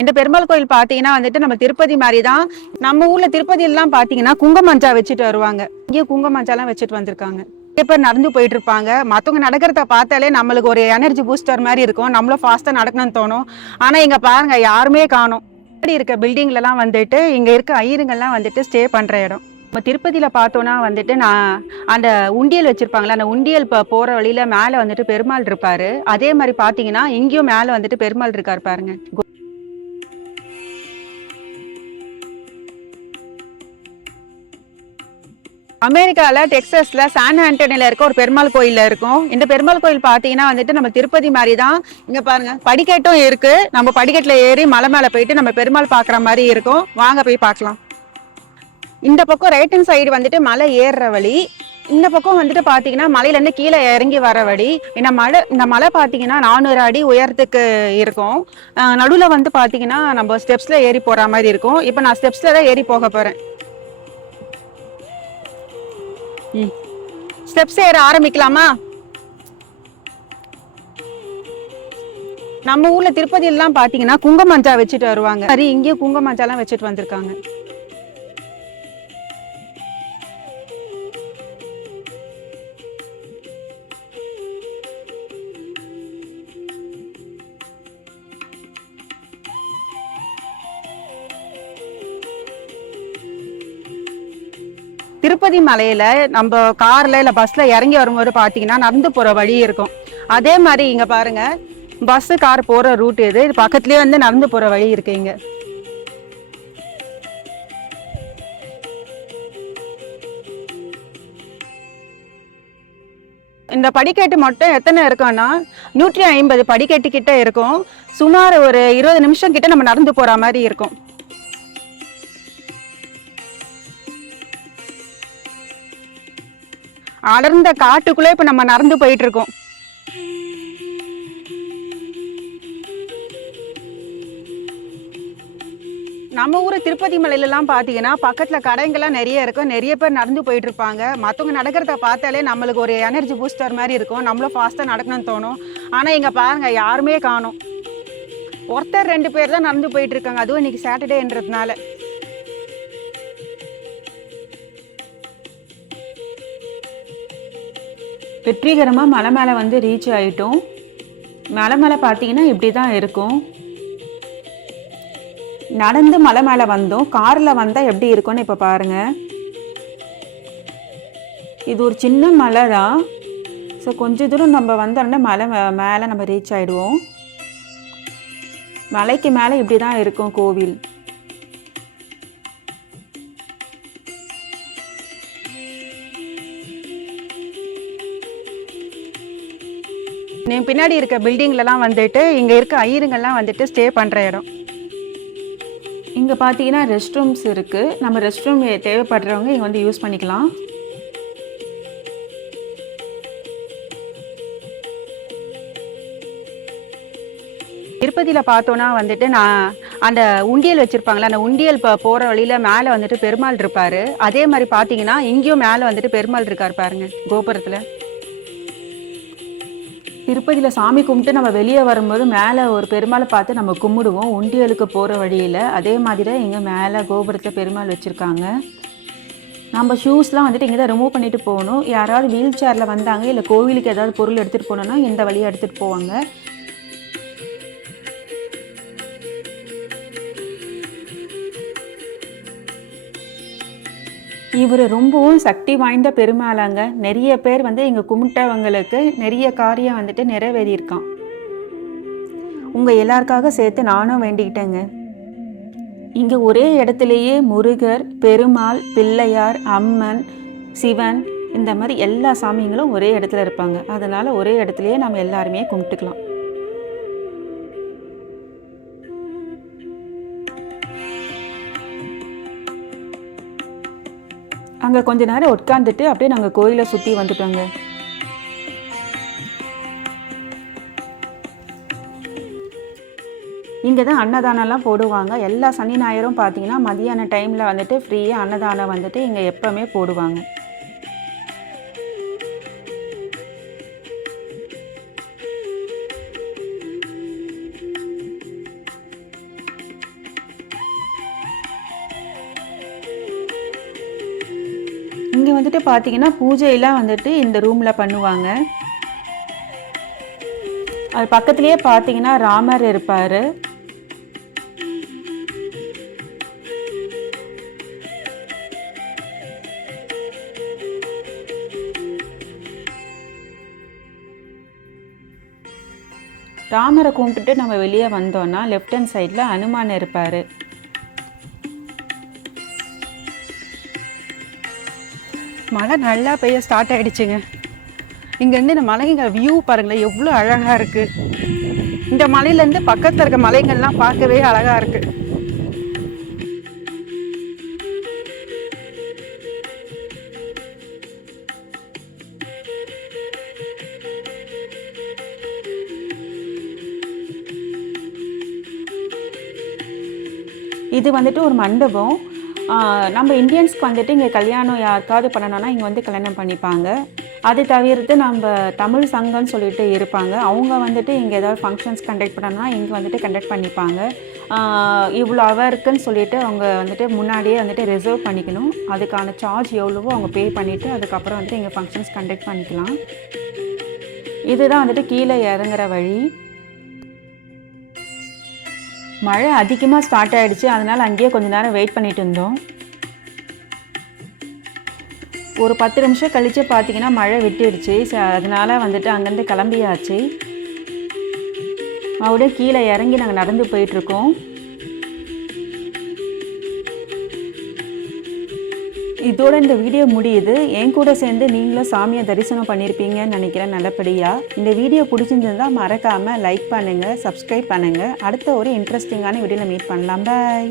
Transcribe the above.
இந்த பெருமாள் கோயில் பாத்தீங்கன்னா வந்துட்டு நம்ம திருப்பதி மாதிரி தான். நம்ம ஊர்ல திருப்பதி எல்லாம் பாத்தீங்கன்னா குங்கமஞ்சா வச்சுட்டு வருவாங்க. இங்கேயும் குங்கமஞ்சாலாம் வச்சுட்டு வந்திருக்காங்க. நிறைய பேர் நடந்து போயிட்டு இருப்பாங்க. மத்தவங்க நடக்கிறத பார்த்தாலே நம்மளுக்கு ஒரு எனர்ஜி பூஸ்டர் மாதிரி இருக்கும். நம்மளும் ஃபாஸ்டா நடக்கணும்னு தோணும். ஆனா இங்க பாருங்க யாருமே காணோம். முன்னாடி இருக்க பில்டிங்ல எல்லாம் வந்துட்டு இங்க இருக்க ஐயருங்கெல்லாம் வந்துட்டு ஸ்டே பண்ற இடம். நம்ம திருப்பதியில பார்த்தோம்னா வந்துட்டு நான் அந்த உண்டியல் வச்சிருப்பாங்களா, அந்த உண்டியல் போற வழியில மேல வந்துட்டு பெருமாள் இருப்பாரு. அதே மாதிரி பாத்தீங்கன்னா இங்கேயும் மேல வந்துட்டு பெருமாள் இருக்காரு பாருங்க. அமெரிக்கால டெக்சாஸ்ல சான் ஆண்டனில இருக்க ஒரு பெருமாள் கோயில்ல இருக்கும். இந்த பெருமாள் கோயில் பாத்தீங்கன்னா வந்துட்டு நம்ம திருப்பதி மாதிரி தான். இங்க பாருங்க படிக்கட்டும் இருக்கு. நம்ம படிக்கட்டுல ஏறி மலை மேல போயிட்டு நம்ம பெருமாள் பாக்குற மாதிரி இருக்கும். வாங்க போய் பார்க்கலாம். இந்த பக்கம் ரைட் ஹேண்ட் சைடு வந்துட்டு மலை ஏறுற வழி. இந்த பக்கம் வந்துட்டு பாத்தீங்கன்னா மலையில இருந்து கீழே இறங்கி வர வழி. இந்த மலை பாத்தீங்கன்னா 400 அடி உயரத்துக்கு இருக்கும். நடுவுல வந்து பாத்தீங்கன்னா நம்ம ஸ்டெப்ஸ்ல ஏறி போற மாதிரி இருக்கும். இப்ப நான் ஸ்டெப்ஸ்ல தான் ஏறி போக போறேன். ஸ்டெப்ஸ் ஏற ஆரம்பிக்கலாமா? நம்ம ஊர்ல திருப்பதி எல்லாம் பாத்தீங்கன்னா குங்கமஞ்சா வச்சுட்டு வருவாங்க. சரி, இங்கேயும் குங்கமஞ்சாலாம் வச்சுட்டு வந்திருக்காங்க. திருப்பதி மலையில நம்ம கார்ல இல்ல பஸ்ல இறங்கி வரும்போது பாத்தீங்கன்னா நடந்து போற வழி இருக்கும். அதே மாதிரி இங்க பாருங்க, பஸ் கார் போற ரூட் இது பக்கத்துலயே வந்து நடந்து போற வழி இருக்கு. இங்க இந்த படிக்கட்டு மட்டும் எத்தனை இருக்கும்னா 150 படிக்கட்டு கிட்ட இருக்கும். சுமார் ஒரு 20 நிமிஷம் கிட்ட நம்ம நடந்து போற மாதிரி இருக்கும். அடர்ந்த காட்டுக்குள்ள இப்ப நம்ம நடந்து போயிட்டு இருக்கோம். நம்ம ஊரு திருப்பதி மலையில எல்லாம் பாத்தீங்கன்னா பக்கத்துல கடைங்கெல்லாம் நிறைய இருக்கும். நிறைய பேர் நடந்து போயிட்டு இருப்பாங்க. மத்தவங்க நடக்கிறத பார்த்தாலே நம்மளுக்கு ஒரு எனர்ஜி பூஸ்டர் மாதிரி இருக்கும். நம்மளும் ஃபாஸ்டா நடக்கணும்னு தோணும். ஆனா இங்க பாருங்க யாருமே காணோம். ஒருத்தர் 2 பேர் தான் நடந்து போயிட்டு இருக்காங்க. அதுவும் இன்னைக்கு சாட்டர்டேன்றதுனால. வெற்றிகரமா மலை மேல வந்து ரீச் ஆயிட்டோம். மலை மேல பாத்தீங்கன்னா இப்படிதான் இருக்கும். நடந்து மலை மேல வந்தோம். கார்ல வந்தா எப்படி இருக்கும்னு இப்ப பாருங்க. இது ஒரு சின்ன மலை தான். ஸோ கொஞ்ச தூரம் நம்ம வந்தோடனே மலை மேலே நம்ம ரீச் ஆயிடுவோம். மலைக்கு மேலே இப்படி தான் இருக்கும் கோவில். பின்னாடி இருக்க பில்டிங்லலாம் வந்துட்டு இங்க இருக்க ஐயருங்கெல்லாம் வந்துட்டு ஸ்டே பண்ற இடம். இங்க பாத்தீங்கன்னா ரெஸ்ட் ரூம்ஸ் இருக்கு. நம்ம ரெஸ்ட் ரூம் தேவைப்படுறவங்க இங்க வந்து யூஸ் பண்ணிக்கலாம். திருப்பதியில பார்த்தோன்னா வந்துட்டு நான் அந்த உண்டியல் வச்சிருப்பாங்களா, அந்த உண்டியல் போற வழியில மேல வந்துட்டு பெருமாள் இருப்பாரு. அதே மாதிரி பாத்தீங்கன்னா இங்கேயும் மேல வந்துட்டு பெருமாள் இருக்காரு பாருங்க கோபுரத்துல. திருப்பதியில் சாமி கும்பிட்டு நம்ம வெளியே வரும்போது மேலே ஒரு பெருமாளை பார்த்து நம்ம கும்பிடுவோம் உண்டியலுக்கு போகிற வழியில். அதே மாதிரி இங்கே மேலே கோபுரத்தில் பெருமாள் வச்சுருக்காங்க. நம்ம ஷூஸ்லாம் வந்துட்டு இங்கே தான் ரிமூவ் பண்ணிட்டு போகணும். யாராவது வீல் சேரில் வந்தாங்க இல்லை கோவிலுக்கு ஏதாவது பொருள் எடுத்துகிட்டு போனோன்னா இந்த வழியாக எடுத்துகிட்டு போவாங்க. இவர் ரொம்பவும் சக்தி வாய்ந்த பெருமாளாங்க. நிறைய பேர் வந்து இங்கே கும்பிட்டவங்களுக்கு நிறைய காரியம் வந்துட்டு நிறைவேறியிருக்கான். உங்கள் எல்லாருக்காக சேர்த்து நானும் வேண்டிக்கிட்டேங்க. இங்கே ஒரே இடத்துலையே முருகர், பெருமாள், பிள்ளையார், அம்மன், சிவன் இந்த மாதிரி எல்லா சாமிங்களும் ஒரே இடத்துல இருப்பாங்க. அதனால் ஒரே இடத்துலையே நம்ம எல்லாருமே கும்பிட்டுக்கலாம். அங்கே கொஞ்ச நேரம் உட்காந்துட்டு அப்படியே நாங்கள் கோயிலை சுற்றி வந்துட்டோங்க. இங்கே தான் அன்னதானம்லாம் போடுவாங்க. எல்லா சனி ஞாயிறும் பார்த்தீங்கன்னா மதியான டைமில் வந்துட்டு ஃப்ரீயாக அன்னதானம் வந்துட்டு இங்கே எப்போவுமே போடுவாங்க. இங்கே வந்துட்டு பார்த்தீங்கன்னா பூஜையெல்லாம் வந்துட்டு இந்த ரூமில் பண்ணுவாங்க. அது பக்கத்துலேயே பார்த்தீங்கன்னா ராமர் இருப்பார். ராமரை கும்பிட்டுட்டு நம்ம வெளியே வந்தோன்னா லெஃப்ட் ஹேண்ட் சைடில் அனுமான் இருப்பார். மழை நல்லா பெய்ய ஸ்டார்ட் ஆகிடுச்சுங்க. இங்கேருந்து இந்த மலைங்க வியூ பாருங்களேன் எவ்வளோ அழகாக இருக்குது. இந்த மலையிலேருந்து பக்கத்தில் இருக்க மலைகள்லாம் பார்க்கவே அழகாக இருக்குது. இது வந்துட்டு ஒரு மண்டபம். நம்ம இந்தியன்ஸ்க்கு வந்துட்டு இங்கே கல்யாணம் யாருக்காவது பண்ணணும்னா இங்கே வந்து கல்யாணம் பண்ணிப்பாங்க. அதை தவிர்த்து நம்ம தமிழ் சங்கம்னு சொல்லிட்டு இருப்பாங்க. அவங்க வந்துட்டு இங்கே ஏதாவது ஃபங்க்ஷன்ஸ் கண்டக்ட் பண்ணணும்னா இங்கே வந்துட்டு கண்டக்ட் பண்ணிப்பாங்க. இவ்வளோ அவருக்குன்னு சொல்லிட்டு அவங்க வந்துட்டு முன்னாடியே வந்துட்டு ரிசர்வ் பண்ணிக்கணும். அதுக்கான சார்ஜ் எவ்வளவோ அவங்க பே பண்ணிவிட்டு அதுக்கப்புறம் வந்துட்டு இங்கே ஃபங்க்ஷன்ஸ் கண்டக்ட் பண்ணிக்கலாம். இதுதான் வந்துட்டு கீழே இறங்குற வழி. மழை அதிகமாக ஸ்டார்ட் ஆகிடுச்சு, அதனால் அங்கேயே கொஞ்சம் நேரம் வெயிட் பண்ணிட்டு இருந்தோம். ஒரு 10 நிமிஷம் கழித்து பார்த்தீங்கன்னா மழை விட்டுடுச்சு. அதனால் வந்துட்டு அங்கேருந்து கிளம்பியாச்சு. மறுபடியும் கீழே இறங்கி நாங்கள் நடந்து போயிட்டுருக்கோம். இதோட இந்த வீடியோ முடியுது. என் கூட சேர்ந்து நீங்களும் சாமியை தரிசனம் பண்ணியிருப்பீங்கன்னு நினைக்கிறேன் நல்லபடியாக. இந்த வீடியோ பிடிச்சிருந்தா மறக்காமல் லைக் பண்ணுங்கள், சப்ஸ்கிரைப் பண்ணுங்கள். அடுத்த ஒரு இன்ட்ரெஸ்டிங்கான வீடியோவில் மீட் பண்ணலாம். பாய்.